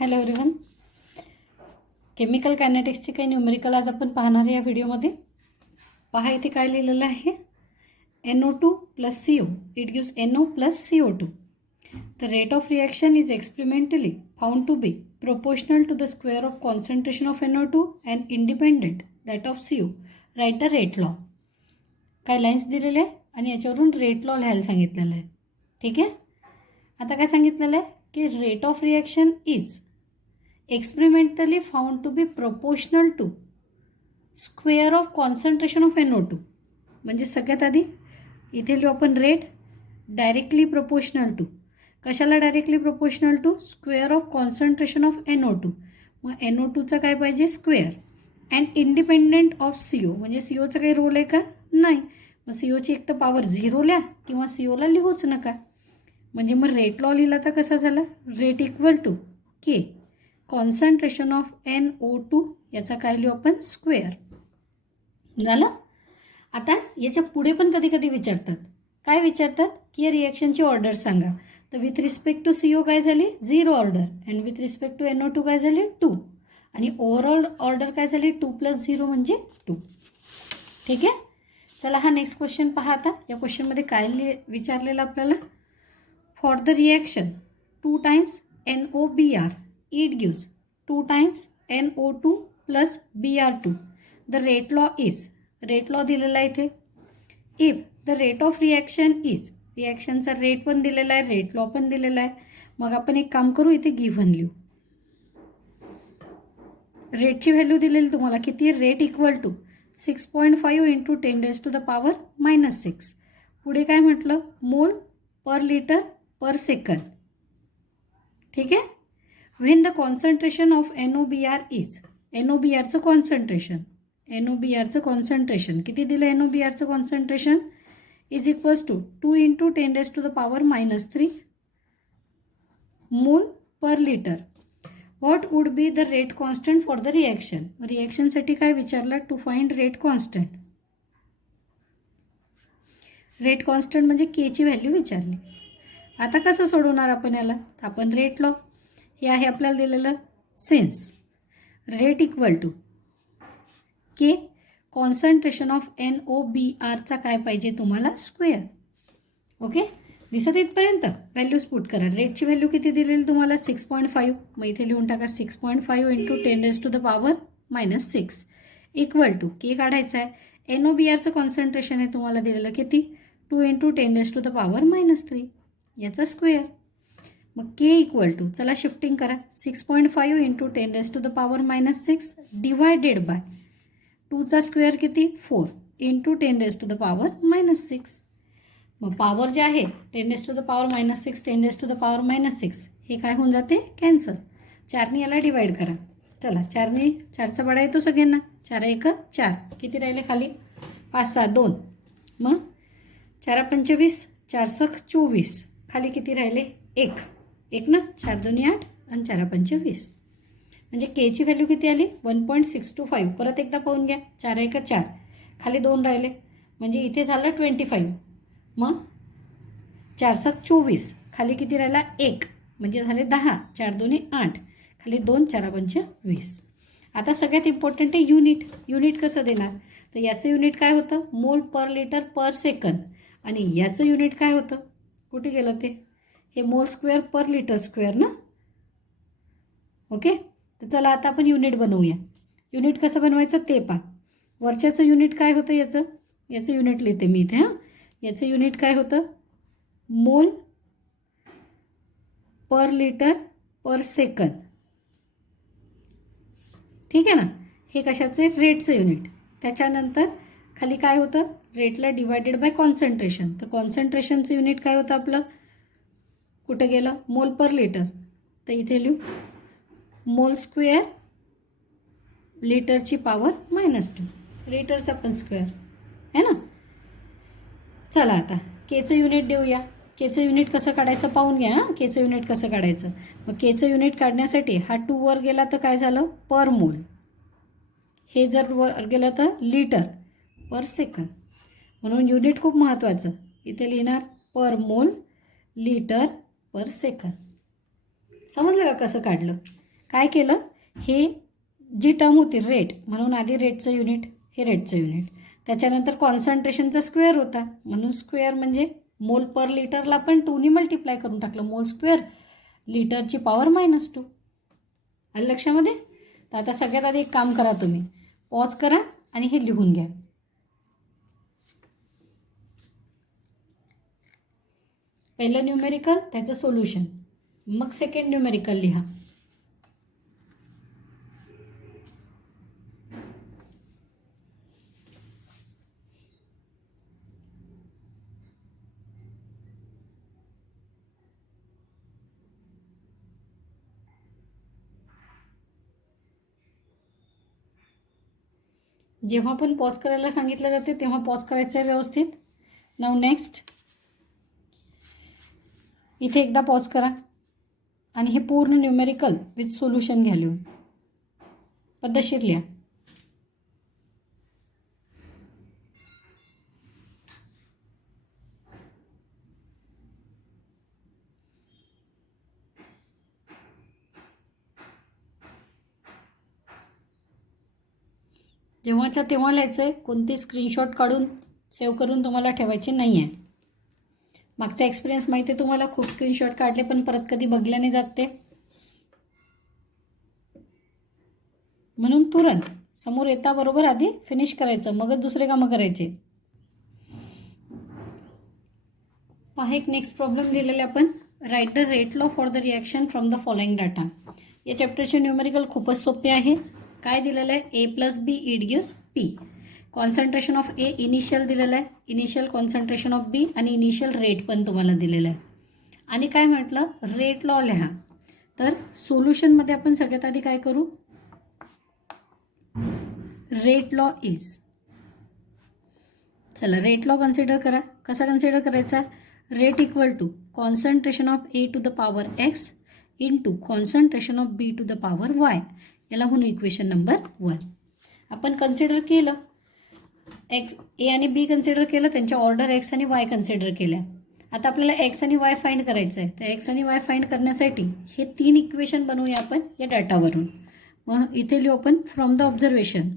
Hello everyone. Chemical कायनेटिक्सचे काही numerical आज आपण पाहणार आहे या व्हिडिओमध्ये. पहा इथे काय लिहिलेलं आहे, NO2 plus CO it gives NO plus CO2. The rate of reaction is experimentally found to be proportional to the square of concentration of NO2 and independent that of CO. Write the rate law. काय lines दिलेले आहे आणि याच्यावरून rate law लिहायला सांगितलेलं आहे. ठीक आहे. आता काय सांगितलेलं आहे की rate of reaction is experimentally found to be proportional to square of concentration of NO2. म्हणजे सगळ्यात आधी इथे लिहू आपण रेट डायरेक्टली प्रोपोर्शनल टू. कशाला directly proportional to? Square of concentration of NO2. मग NO2चा काय पाहिजे? Square. And independent of CO. म्हणजे COचा काही रोल आहे का? नाही. मग COची एक तर पॉवर 0 लिहा किंवा COला लिहूच नका. म्हणजे मग रेट लॉ लिहिला तर कसा झाला? Rate equal to K concentration of NO2 याचा काय लिहू आपण? स्क्वेअर. झालं. आता याच्या पुढे पण कधी कधी विचारतात. काय विचारतात की या रिॲक्शनची ऑर्डर सांगा. तर विथ रिस्पेक्ट टू CO काय झाली? 0 order. And with respect to NO2 काय झाली? 2. आणि ओव्हरऑल ऑर्डर काय झाली? 2 + 0 म्हणजे 2. ठीक आहे. चला हा नेक्स्ट क्वेश्चन पहा. आता या क्वेश्चनमध्ये काय विचारलेलं आपल्याला? For the reaction 2 times NOBr it gives 2 times NO2 plus Br2. The rate law is, rate law दिलेला आहे इथे. If the rate of reaction is, रिॲक्शनचा रेट पण दिलेला आहे, रेट लॉ पण दिलेला आहे. मग आपण एक काम करू, इथे गिव्हन लिहू. रेटची व्हॅल्यू दिलेली तुम्हाला किती? Rate equal to 6.5 × 10⁻⁻6. पुढे काय म्हटलं? मोल पर लिटर पर सेकंद. ठीक आहे. when the concentration of NOBr is, NOBrचं कॉन्सन्ट्रेशन, NOBrचं कॉन्सन्ट्रेशन किती दिलं? NOBrचं concentration is equals to 2 × 10⁻³ mole per litre. What would be the rate constant for the reaction? रिॲक्शनसाठी काय विचारलं? To find rate constant. Rate constant म्हणजे केची व्हॅल्यू विचारली. आता कसं सोडवणार आपण याला? आपण रेट लॉ हे आहे आपल्याला दिलेलं. Since rate equal to K concentration of NOBrचा काय पाहिजे तुम्हाला? स्क्वेअर. ओके. दिसत इथपर्यंत व्हॅल्यूज पुट करा. रेटची व्हॅल्यू किती दिलेली तुम्हाला? 6.5. मग इथे लिहून टाका 6.5 × 10⁻⁻6 इक्वल टू के काढायचा आहे. NOBrचं कॉन्सन्ट्रेशन आहे तुम्हाला दिलेलं किती? 2 × 10⁻³ याचा स्क्वेअर. मग के इक्वल टू, चला शिफ्टिंग करा, 6.5 × 10⁻⁻6 डिवायडेड बाय 2चा स्क्वेअर किती? 4 × 10⁻⁻6. मग पॉवर जे आहे 10⁻⁻6 10⁻⁻6 हे काय होऊन जाते? कॅन्सल. 4ने याला डिवाइड करा. चला 4ने 4चा बडा येतो सगळ्यांना. 4 × 1 4. किती राहिले खाली? 5 6 2. मग 4 × 5 20, 4 6 24. खाली किती राहिले? 1 1 ना. 4 2 8 आणि 4 5 20. म्हणजे केची व्हॅल्यू किती आली? 1.625. परत एकदा पाहून घ्या. 4 1 4. खाली 2 राहिले म्हणजे इथे झालं 25. मग 4 7 24. खाली किती राहिला? 1 म्हणजे झाले 10. 4 2 8. खाली 2 4 5 20. आता सगळ्यात इम्पॉर्टंट आहे युनिट. युनिट कसं देणार? तर याचं युनिट काय होतं? मोल पर लिटर पर सेकंद. आणि याचं युनिट काय होतं? कुठे गेलं ते? हे मोल स्क्वेअर पर लिटर स्क्वेअर ना. ओके. तर चला आता आपण युनिट बनवूया. युनिट कसं बनवायचं ते पहा. वरच्याचं युनिट काय होतं? याचं युनिट लिहिते मी इथे. हां, याचं युनिट काय होतं? मोल पर लिटर पर सेकंद. ठीक आहे ना. हे कशाचे? रेटचं युनिट. त्याच्यानंतर खाली काय होतं? रेटला डिवायडेड बाय कॉन्सन्ट्रेशन. तर कॉन्सन्ट्रेशनचं युनिट काय होतं आपलं? कुठं गेलं? मोल पर लिटर. तर इथे लिहू मोल स्क्वेअर लिटरची पॉवर -2. लिटरचा पण स्क्वेअर आहे ना. चला आता केचं युनिट देऊया. केचं युनिट कसं काढायचं पाहून घ्या. हां, केचं युनिट कसं काढायचं? मग केचं युनिट काढण्यासाठी हा 2 वर गेला तर काय झालं? पर मोल. हे जर वर गेलं तर लिटर पर सेकंद. म्हणून युनिट खूप महत्त्वाचं. इथे लिहिणार पर मोल लिटर पर सेकंद. समजलं का कसं काढलं? काय केलं, हे जी टर्म होती रेट, म्हणून आधी रेटचं युनिट, हे रेटचं युनिट, त्याच्यानंतर कॉन्सन्ट्रेशनचा स्क्वेअर होता म्हणून स्क्वेअर म्हणजे मोल पर लिटरला पण 2ने मल्टिप्लाय करून टाकलं, मोल स्क्वेअर लिटरची पॉवर -2. आलं लक्षामध्ये? तर आता सगळ्यात आधी एक काम करा, तुम्ही पॉज करा आणि हे लिहून घ्या. पहिलं न्यूमेरिकल, त्याचं सोल्युशन, मग सेकंड न्यूमेरिकल लिहा. जेव्हा पण पॉज करायला सांगितलं जाते तेव्हा पॉज करायचं आहे व्यवस्थित. नाऊ नेक्स्ट, इथे एकदा पॉज करा आणि हे पूर्ण न्यूमेरिकल विथ सोल्युशन घ्या लिहून, पद्धतशीर लिहा. जेव्हाच्या तेव्हा लिहायचं आहे, कोणती स्क्रीनशॉट काढून सेव्ह करून तुम्हाला ठेवायचे नाही आहे. मागचा एक्सपिरियन्स माहिती आहे तुम्हाला, खूप स्क्रीनशॉट काढले पण परत कधी बघल्या नाही जात ते, म्हणून तुरंत समोर येता बरोबर आधी फिनिश करायचं, मगच दुसरे कामं करायचे. पहा, एक नेक्स्ट प्रॉब्लेम दिलेले आपण, write the rate law for the reaction from the following data. या चॅप्टरचे न्यूमेरिकल खूपच सोपे आहे. काय दिलेलं आहे, A plus B it gives P. Concentration of A initial दिलेलं आहे, इनिशियल कॉन्सन्ट्रेशन ऑफ बी आणि इनिशियल रेट पण तुम्हाला दिलेलं आहे. आणि काय म्हटलं, रेट लॉ लिहा. तर सोल्युशनमध्ये आपण सगळ्यात आधी काय करू, रेट लॉ इज, चला रेट लॉ कन्सिडर करा. कसा कन्सिडर करायचा, rate equal to concentration of A to the power x into concentration of B to the power y. याला म्हणून इक्वेशन नंबर 1. आपण कन्सिडर केलं, एक्स ए आणि बी कन्सिडर केलं, त्यांच्या ऑर्डर एक्स आणि वाय कन्सिडर केल्या. आता आपल्याला एक्स आणि वाय फाइंड करायचं आहे. तर एक्स आणि वाय फाइंड करण्यासाठी हे 3 इक्वेशन बनवूया आपण या डाटावरून. मग इथे लिहू आपण from the observation,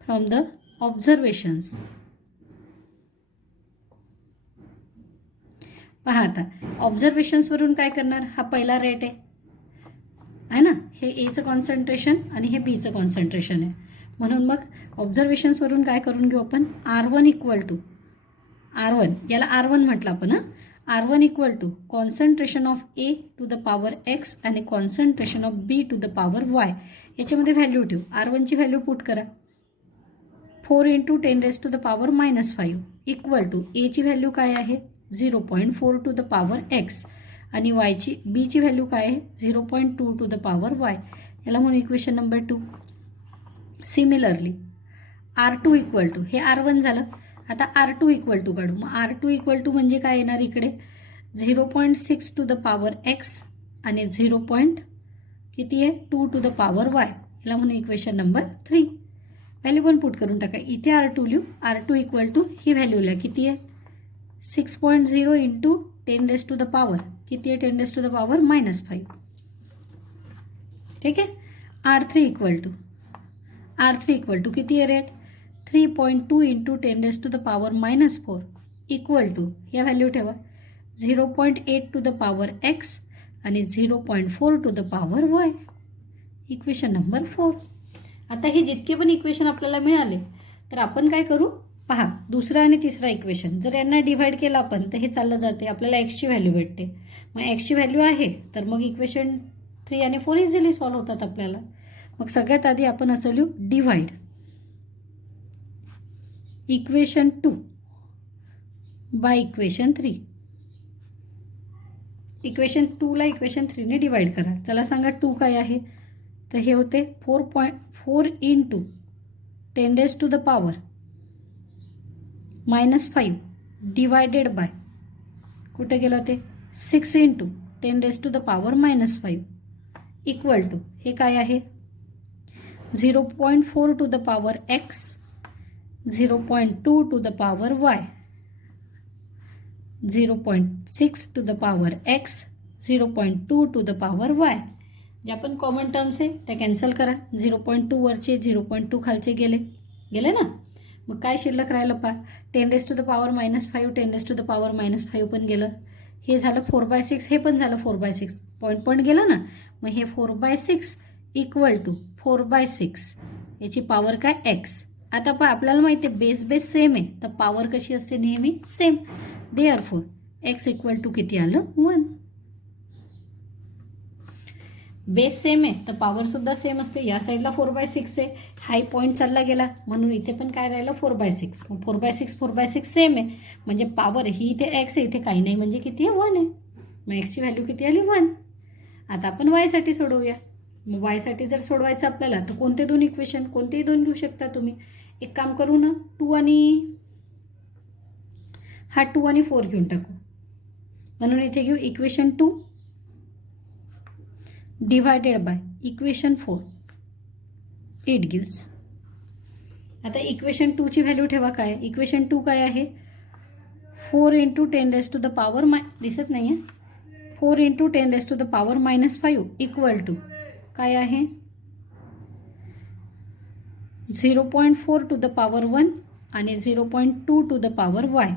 from the observations. पहा आता ऑब्झर्वेशन्सवरून काय करणार, हा पहिला रेट आहे ना, हे एचं कॉन्सन्ट्रेशन आणि हे बीचं कॉन्सन्ट्रेशन आहे, म्हणून मग ऑब्झर्वेशन्सवरून काय करून घेऊ आपण, R1 इक्वल टू R1, याला R1 म्हटलं आपण. R1 equal to concentration of A to the power x आणि concentration of B to the power Y. याच्यामध्ये व्हॅल्यू ठेवू, R1ची व्हॅल्यू पुट करा, 4 इंटू 10⁻⁻5 इक्वल टू एची व्हॅल्यू काय आहे, 0.4 टू द पॉवर एक्स आणि वायची बीची व्हॅल्यू काय आहे, 0.2 टू द पॉवर वाय. याला म्हणून equation number 2. Similarly R2 equal to, हे R1 झालं. आता R2 इक्वल टू काढू. मग R2 इक्वल टू म्हणजे काय येणार इकडे, 0.6 टू द पॉवर एक्स आणि 0. किती आहे, 2 टू द पॉवर वाय. याला म्हणून इक्वेशन नंबर 3. व्हॅल्यू पण पुट करून टाका. इथे R2 लिहू, R2 equal to he value लिहा, किती आहे, 6.0 इंटू 10 टू द पॉवर, किती आहे, 10 टू द पॉवर -5. ठीक आहे. R3 इक्वल टू किती आहे rate, 3.2 into 10 to the power -4 equal to, या व्हॅल्यू ठेवा, 0.8 टू द पॉवर एक्स आणि 0.4 to the power y. Equation number 4. आता हे जितके पण इक्वेशन आपल्याला मिळाले तर आपण काय करू, पहा दुसरा आणि तिसरा इक्वेशन जर यांना डिव्हाइड केलं आपण तर हे चाललं जाते, आपल्याला एक्सची व्हॅल्यू भेटते. मग एक्सची व्हॅल्यू आहे तर मग इक्वेशन 3 आणि 4 इझिली सॉल्व्ह होतात आपल्याला. मग सगळ्यात आधी आपण असं लिहू, divide equation 2 by equation 3. Equation 2ला इक्वेशन 3ने डिवाइड करा. चला सांगा 2 काय आहे, तर हे होते 4 into 10 to the power -5 divided by, कुठे गेलं ते, 6 into 10 to the power -5 equal to, हे काय आहे, 0.4 to the power x, 0.2 to the power y, 0.6 to the power x, 0.2 to the power y. ज्या पण कॉमन टर्म्स आहे त्या कॅन्सल करा. 0.2 वरचे 0.2 खालचे गेले ना. मग काय शिल्लक राहिलं पा 10⁻⁻5 10⁻⁻5 पण गेलं. हे झालं 4/6 हे पण झालं 4/6 पॉईंट गेलं ना. मग हे 4/6 इक्वल टू 4/6 याची पॉवर काय x. आता पहा आपल्याला माहिती आहे बेस सेम आहे तर पॉवर कशी असते नेहमी same. Therefore x equal to किती आलं 1. बेस सेम आहे तर पॉवर सुद्धा सेम असते. या साईडला 4/6 आहे हाय पॉईंट चालला गेला म्हणून इथे पण काय राहिलं 4/6. मग 4/6 सेम आहे म्हणजे पॉवर ही इथे x आहे इथे काही नाही म्हणजे किती आहे 1 आहे. मग एक्सची व्हॅल्यू किती आली 1. आता आपण y साठी सोडवूया. मग y साठी जर सोडवायचं आपल्याला तर कोणते दोन इक्वेशन कोणतेही दोन घेऊ शकता तुम्ही. एक काम करू ना 2 आणि 4 घेऊन टाकू. म्हणून इथे घेऊ equation 2 divided by equation 4 it gives. आता इक्वेशन 2 ची व्हॅल्यू ठेवा काय. इक्वेशन 2 काय आहे 4 × 10⁻⁻, दिसत नाही आहे 4 × 10⁻⁻5 इक्वल टू काय आहे 0.4 to the power 1 आणि 0.2 to the power y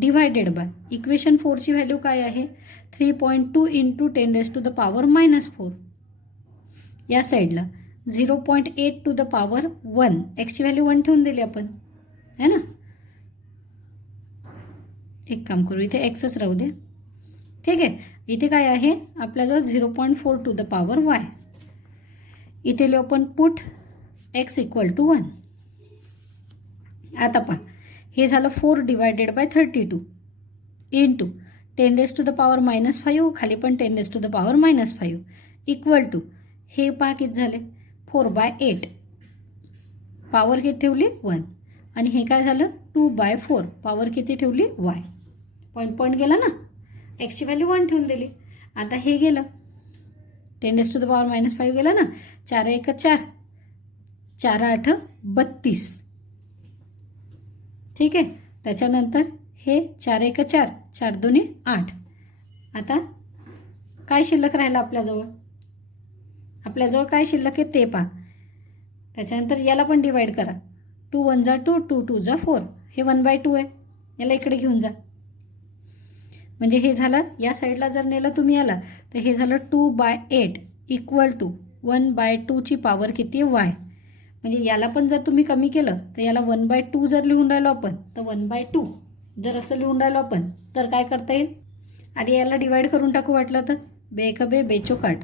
divided by equation 4 ची व्हॅल्यू काय आहे 3.2 × 10⁻⁻4. या साईडला 0.8 to the power 1 एक्सची व्हॅल्यू 1 ठेवून दिली आपण है ना. एक काम करू इथे एक्सच राहू दे. ठीक आहे. इथे काय आहे आपल्याजवळ 0.4 to the power y. इथे लिहू आपण पुट x इक्वल टू 1. आता पहा हे झालं 4 डिवायडेड बाय 32 इंटू 10⁻⁻5 खाली पण 10⁻⁻5 इक्वल टू हे पहा किती झाले 4/8 पॉवर किती ठेवली 1 आणि हे काय झालं 2/4 पॉवर किती ठेवली y. पॉईंट गेला ना. एक्सची व्हॅल्यू 1 ठेवून दिली. आता हे गेलं 10⁻⁻5 गेलं ना. 4 1 4 4 8 32. ठीक आहे. त्याच्यानंतर हे 4 1 4 4 2 8. आता काय शिल्लक राहिलं आपल्याजवळ काय शिल्लक आहे ते पहा. त्याच्यानंतर याला पण डिवाइड करा. 2 1 जा 2 2 2 जा 4 हे 1/2 आहे. याला इकडे घेऊन जा म्हणजे हे झालं. या साईडला जर नेलं तुम्ही याला तर हे झालं 2/8 इक्वल टू 1/2 ची पॉवर किती आहे y. म्हणजे याला पण जर तुम्ही कमी केलं तर याला 1/2 जर लिहून राहिलो आपण तर 1/2 जर असं लिहून राहिलो आपण तर काय करता येईल. आधी याला डिवाइड करून टाकू वाटलं तर बेचोकाट.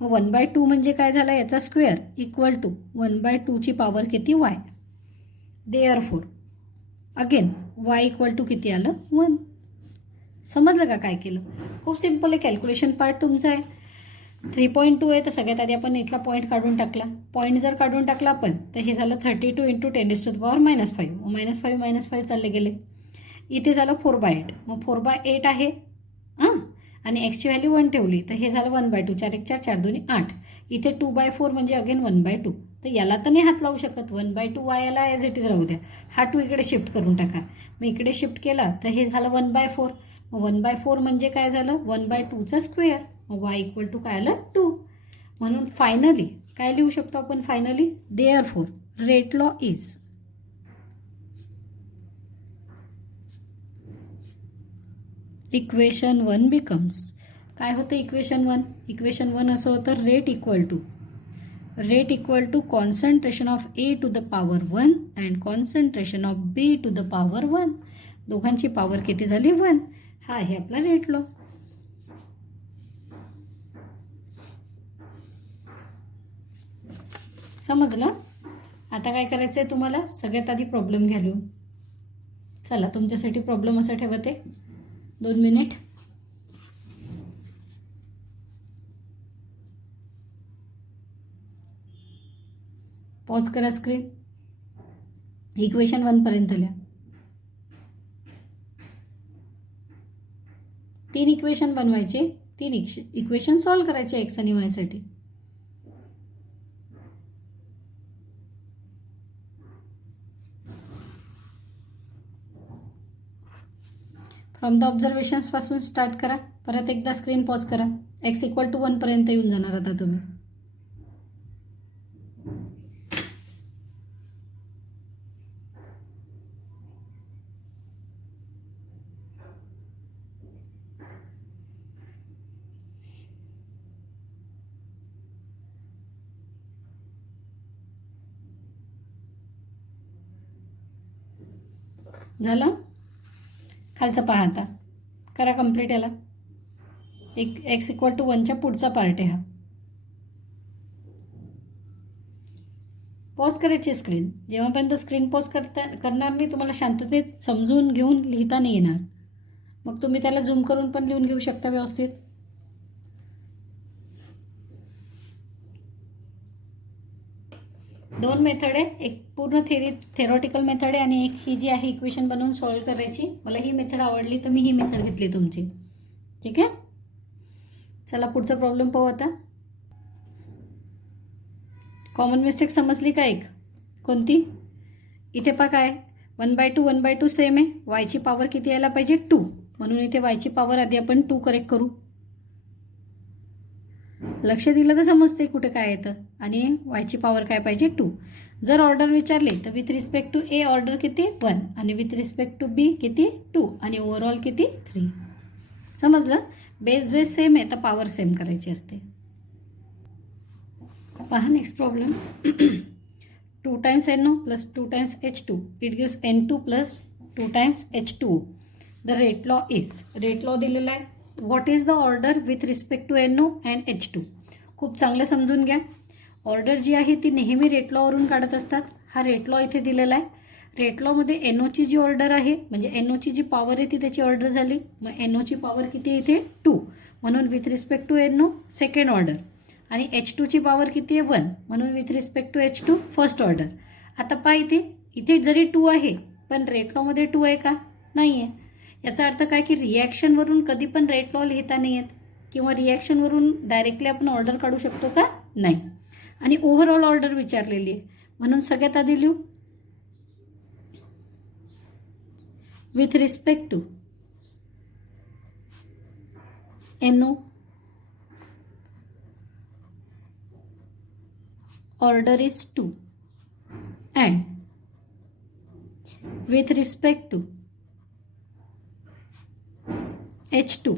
मग 1/2 म्हणजे काय झालं याचा स्क्वेअर इक्वल टू 1/2 ची पॉवर किती y. Therefore again y equal to किती आलं 1. समजलं का काय केलं. खूप सिम्पल आहे. कॅल्क्युलेशन पार्ट तुमचा आहे. 3.2 आहे तर सगळ्यात आधी आपण इथला पॉईंट काढून टाकला. पॉईंट जर काढून टाकला आपण तर हे झालं 32 × 10⁻⁻5 -5 चालले गेले. इथे झालं 4/8 मग 4/8 आहे हां आणि एक्सची व्हॅल्यू 1 ठेवली तर हे झालं 1/2 4 1 4 4 2 8. इथे 2/4 म्हणजे अगेन 1/2 तर याला तर नाही हात लावू शकत. 1/2 y याला ॲज इट इज राहू द्या. हा 2 इकडे शिफ्ट करून टाका. मग इकडे शिफ्ट केला तर हे झालं 1/4. मग 1/4 म्हणजे काय झालं 1/2चा स्क्वेअर. मग y इक्वल टू काय आलं 2. म्हणून फायनली काय लिहू शकतो आपण finally therefore rate law is equation 1 becomes काय होतं इक्वेशन 1 असं होतं rate equal to concentration of A to the power 1 and concentration of B to the power 1. दोघांची पॉवर किती झाली 1. हा आहे आपला रेट लॉ. समजलं. आता काय करायचं आहे तुम्हाला सगळ्यात आधी प्रॉब्लेम घ्या लिहून. चला तुमच्यासाठी प्रॉब्लेम असा ठेवते 2 मिनिट. पॉज करा स्क्रीन. इक्वेशन 1 पर्यंत लिहा. 3 इक्वेशन बनवायचे. 3 इक्वेशन सॉल्व करायचे एक्स आणि वाय साठी. फ्रॉम द ऑब्झर्वेशन्स पासून स्टार्ट करा. परत एकदा स्क्रीन पॉज करा. x इक्वल टू 1 पर्यंत येऊन जाणार आता तुम्ही. झालं. खालचं पहा आता, करा कंप्लीट. याला एक x इक्वल टू 1च्या पुढचा पार्ट आहे हा. पॉज करायची स्क्रीन. जेव्हापर्यंत स्क्रीन पॉज करणार नाही तुम्हाला शांततेत समजून घेऊन लिहिता नाही येणार. मग तुम्ही त्याला झूम करून पण लिहून घेऊ शकता व्यवस्थित. दोन मेथड आहे, एक पूर्ण थेरॉटिकल मेथड आहे आणि एक ही जी आहे इक्वेशन बनवून सॉल्व्ह करायची. मला ही मेथड आवडली तर मी ही मेथड घेतली तुमची. ठीक आहे, चला पुढचा प्रॉब्लेम पाहू आता. कॉमन मिस्टेक समजली का? एक कोणती? इथे पहा काय 1/2 सेम आहे. वायची पॉवर किती यायला पाहिजे? 2. म्हणून इथे वायची पॉवर आधी आपण 2 करेक्ट करू. लक्ष दिलं तर समजते कुठे काय येतं. आणि वायची पॉवर काय पाहिजे? 2. जर ऑर्डर विचारले तर with respect to A order किती? 1 आणि विथ रिस्पेक्ट टू बी किती? 2 आणि ओव्हरऑल किती? 3. समजलं? बेस सेम आहे तर पॉवर सेम करायची असते. पहा next problem. 2 times NO plus 2 times H2 it gives N2 plus 2 times H2O. The rate law is, rate law दिलेला आहे. What is the order with respect to NO and H2. खूप चांगलं समजून घ्या. Order जी आहे ती नेहमी रेट लॉवरून काढत असतात. हा रेट लॉ इथे दिलेला आहे. रेट लॉमध्ये NOची जी ऑर्डर आहे म्हणजे NOची जी पॉवर आहे ती त्याची ऑर्डर झाली. मग NOची पॉवर किती आहे इथे? 2. म्हणून with respect to NO second order. आणि H2ची पॉवर किती आहे? 1. म्हणून with respect to H2 first order. आता पहा इथे जरी 2 आहे पण रेट लॉमध्ये 2 आहे का? नाही आहे. याचा अर्थ काय की रिॲक्शनवरून कधी पण रेट लॉ लिहिता नाही येत किंवा रिॲक्शनवरून डायरेक्टली आपण ऑर्डर काढू शकतो का? नाही. आणि ओव्हरऑल ऑर्डर विचारलेली आहे म्हणून सगळ्यात आधी लिहू with respect to NO order is 2 and with respect to H2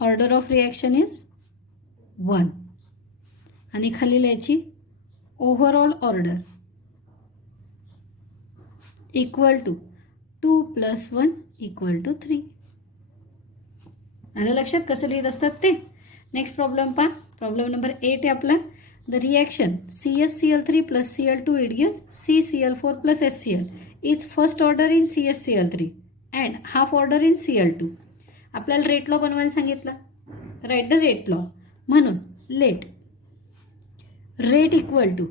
order of reaction is 1 आणि खाली लिहायची ओव्हरऑल ऑर्डर इक्वल टू 2 + 1 = 3. आलं लक्षात कसं लिहित असतात ते? नेक्स्ट प्रॉब्लेम पहा. प्रॉब्लेम नंबर 8 आहे आपला. The reaction CsCl3 + Cl2 it gives CCl4 + HCl is first order in CsCl3 and half order in Cl2. आपल्याला रेट लॉ बनवायला सांगितलं. Write the rate law. म्हणून let rate equal to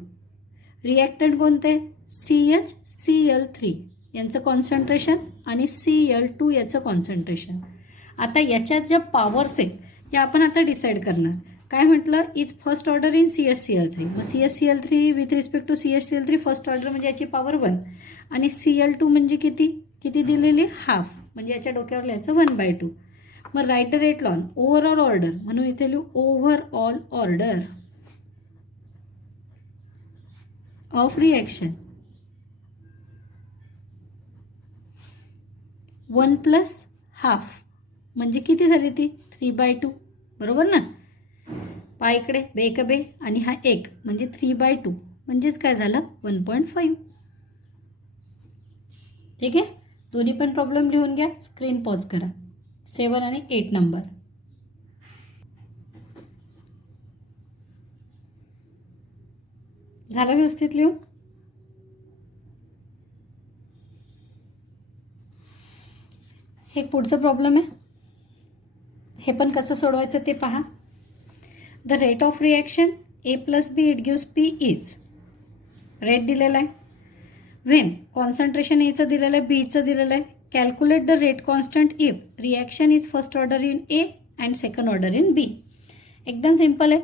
reactant कोणते? ChCl3 यांचं concentration आणि Cl2 याचं concentration. आता याच्यात ज्या पॉवर्स आहे या आपण आता डिसाईड करणार. काय म्हटलं? Is first order in CsCl3. मग CsCl3 with respect to CsCl3 first order म्हणजे याची पॉवर 1 आणि Cl2 म्हणजे किती दिलेली? हाफ. म्हणजे याच्या डोक्यावर लिहायचं 1/2. मग right the rate law overall order म्हणून इथे लिहू overall order of reaction 1 + half म्हणजे किती झाली ती? 3/2. बरोबर ना? पा इकडे बे आणि हा 1 म्हणजे 3/2 म्हणजेच काय झालं? 1.5. ठीक आहे. दोन्ही पण प्रॉब्लेम लिहून घ्या. स्क्रीन पॉज करा. 7 आणि 8 नंबर. झालं व्यवस्थित लिहून? हे पुढचं प्रॉब्लेम आहे. हे पण कसं सोडवायचं ते पहा. The rate of reaction A + B it gives P is rate दिलेला आहे. व्हेन कॉन्सन्ट्रेशन Aचं दिलेलं आहे, Bचं दिलेलं आहे. Calculate the rate constant if reaction is first order in A and second order in B. एकदम सिम्पल आहे.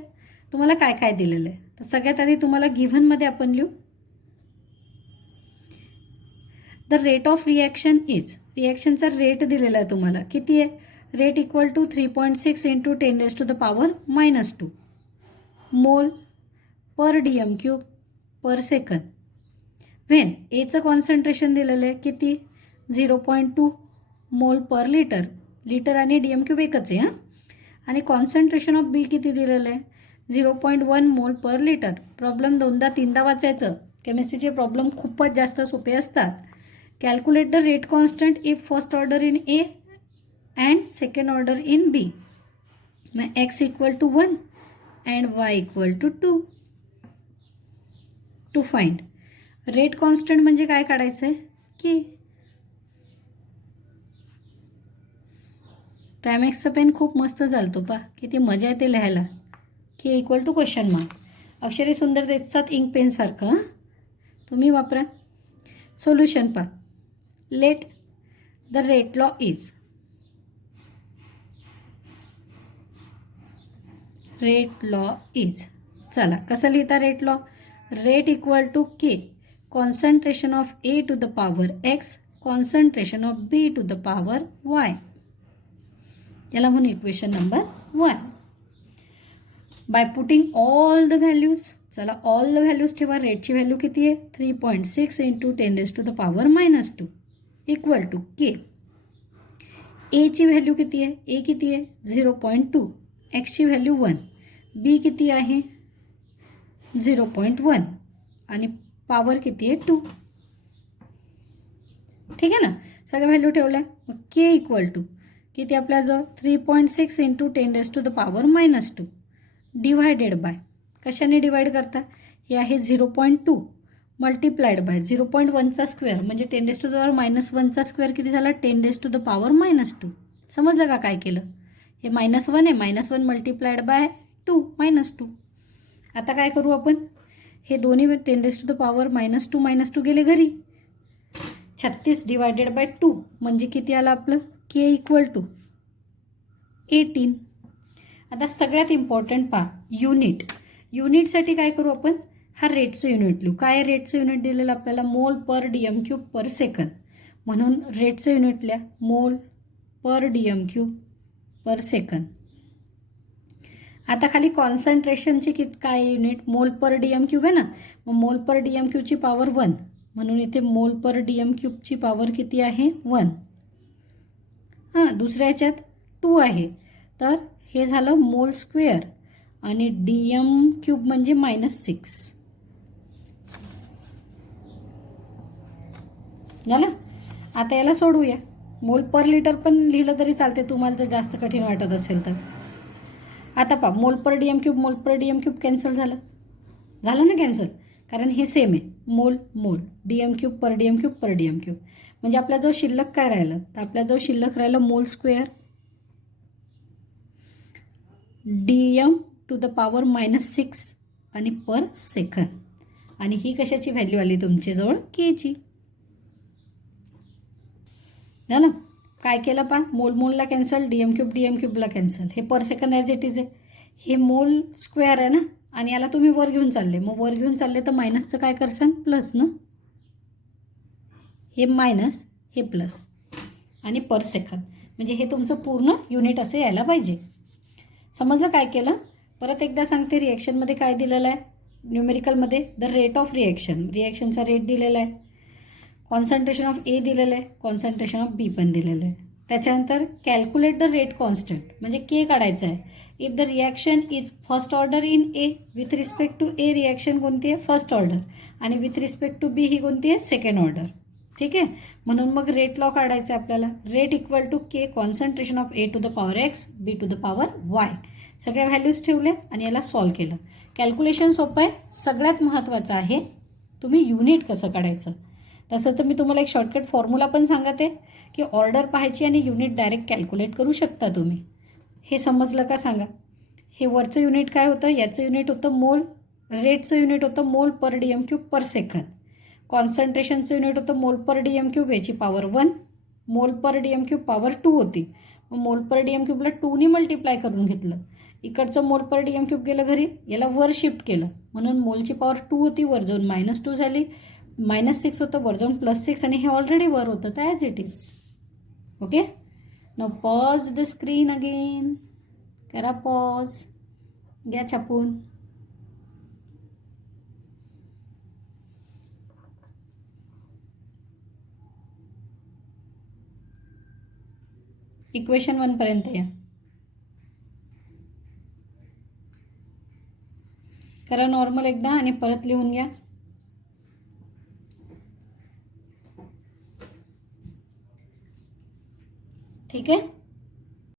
तुम्हाला काय काय दिलेलं आहे तर सगळ्यात आधी तुम्हाला गिव्हनमध्ये आपण लिहू the rate of reaction is. रिॲक्शनचा रेट दिलेला आहे तुम्हाला किती आहे? Rate equal to 3.6 into 10⁻⁻². Mole per DM³ per second. When एचं कॉन्सन्ट्रेशन दिलेलं आहे किती 0.2 मोल पर लिटर. लिटर आणि DM³ एकच आहे हां. आणि कॉन्सन्ट्रेशन ऑफ बी किती दिलेलं आहे 0.1 मोल पर लिटर. प्रॉब्लेम दोनदा तीनदा वाचायचं. केमिस्ट्रीचे प्रॉब्लेम खूपच जास्त सोपे असतात. Calculate the rate constant if first order in A and second order in B. मग x equal to 1 and y equal to 2. To find rate constant म्हणजे काय काढायचं आहे की टायमॅक्सचं पेन खूप मस्त चालतो पा, किती मजा येते लिहायला. K equal to question mark. अक्षरे सुंदर दिसतात इंक पेनसारखं. तुम्ही वापरा. सोल्युशन पा. Let the rate law is. Rate law is. चला कसं लिहिता rate law. Rate equal to K concentration of A to the power x concentration of B to the power y. याला म्हणून equation number 1. By putting all the values. चला all the values ठेवा. रेटची value किती आहे 3.6 into 10⁻⁻² equal to के. एची value किती आहे ए किती आहे 0.2. एक्सची व्हॅल्यू 1. बी किती आहे 0.1 आणि पॉवर किती आहे 2. ठीक आहे ना. सगळ्या व्हॅल्यू ठेवल्या. मग के इक्वल टू किती आपल्याजवळ 3.6 इंटू 10⁻⁻² डिवायडेड बाय. कशाने डिवाइड करता. हे आहे 0.2 मल्टिप्लाइड बाय 0.1चा स्क्वेअर म्हणजे 10⁻⁻1चा स्क्वेअर किती झाला 10⁻⁻². समजलं का काय केलं. हे -1 आहे. -1 मल्टिप्लाइड बाय 2 -2. आता काय करू आपण. हे दोन्ही 10⁻⁻2 गेले घरी. 36 डिवायडेड बाय 2 म्हणजे किती आलं आपलं के इक्वल टू 18. आता सगळ्यात इम्पॉर्टंट पहा युनिट. युनिटसाठी काय करू आपण हा रेटचं युनिट लिहू. काय रेटचं युनिट दिलेलं आपल्याला मोल पर DM³ पर सेकंद. म्हणून रेटचं युनिट लिहा मोल पर DM³ पर सेकंद. आता खाली कॉन्सन्ट्रेशनची काय युनिट मोल पर DM³ आहे ना. मग मोल पर DM³ ची पॉवर 1 म्हणून इथे मोल पर DM³ ची पॉवर किती आहे 1. हां दुसऱ्या ह्याच्यात 2 आहे तर हे झालं मोल स्क्वेअर आणि DM³ म्हणजे -6 झालं. आता याला सोडूया. मोल पर लिटर पण लिहिलं तरी चालते तुम्हाला जर जास्त कठीण वाटत असेल तर. आता पहा मोल पर DM³ कॅन्सल झालं. झालं ना कॅन्सल. कारण हे सेम आहे मोल मोल DM³ पर DM³ म्हणजे आपल्याजवळ शिल्लक काय राहिलं तर आपल्याजवळ शिल्लक राहिलं mole square DM to the power -6 आणि पर सेकंद. आणि ही कशाची व्हॅल्यू आली तुमच्याजवळ केची. झालं. काय केलं पा मोल मोलला कॅन्सल DM³ कॅन्सल. हे per second as it is आहे. हे मोल स्क्वेअर आहे ना आणि याला तुम्ही वर घेऊन चालले. मग वर घेऊन चालले तर मायनसचं काय करसान प्लस ना. हे मायनस हे प्लस आणि पर सेकंद म्हणजे हे तुमचं पूर्ण युनिट असं यायला पाहिजे. समजलं काय केलं. परत एकदा सांगते. रिॲक्शनमध्ये काय दिलेलं आहे न्यूमेरिकलमध्ये द रेट ऑफ रिॲक्शन. रिॲक्शनचा रेट दिलेला आहे. कॉन्सन्ट्रेशन ऑफ ए दिलेलं आहे. कॉन्सन्ट्रेशन ऑफ बी पण दिलेलं आहे. त्याच्यानंतर कॅल्क्युलेट द रेट कॉन्स्टंट म्हणजे के काढायचं आहे. If the reaction is first order in A with respect to A reaction कोणती आहे फर्स्ट ऑर्डर आणि विथ रिस्पेक्ट टू बी ही कोणती आहे सेकंड ऑर्डर. ठीक आहे. म्हणून मग रेट लॉ काढायचं आहे आपल्याला. Rate equal to K concentration of A to the power x B to the power y. सगळ्या व्हॅल्यूज ठेवल्या आणि याला सॉल्व केलं. कॅल्क्युलेशन सोपं आहे. सगळ्यात महत्त्वाचं आहे तुम्ही युनिट कसं काढायचं. तसं तर मी तुम्हाला एक शॉर्टकट फॉर्म्युला पण सांगते की ऑर्डर पाहायची आणि युनिट डायरेक्ट कॅल्क्युलेट करू शकता तुम्ही. हे समजलं का सांगा. हे वरचं युनिट काय होतं याचं युनिट होतं मोल. रेटचं युनिट होतं मोल per DM³ per second. कॉन्सन्ट्रेशनचं unit होतं मोल पर DM³ याची पॉवर 1. मोल पर DM³ पॉवर 2 होती. मग मोल पर DM³ 2ने मल्टिप्लाय करून घेतलं. इकडचं मोल पर DM³ गेलं घरी. याला वर शिफ्ट केलं म्हणून मोलची पॉवर 2 होती वर जाऊन -2 झाली. -6 होतं वर जाऊन +6 आणि हे ऑलरेडी वर होतं तर as it is. Okay. No pause the screen again. करा पॉज. घ्या छापून. इक्वेशन 1 पर्यंत या. करा नॉर्मल एकदा आणि परत लिहून घ्या. ठीक आहे.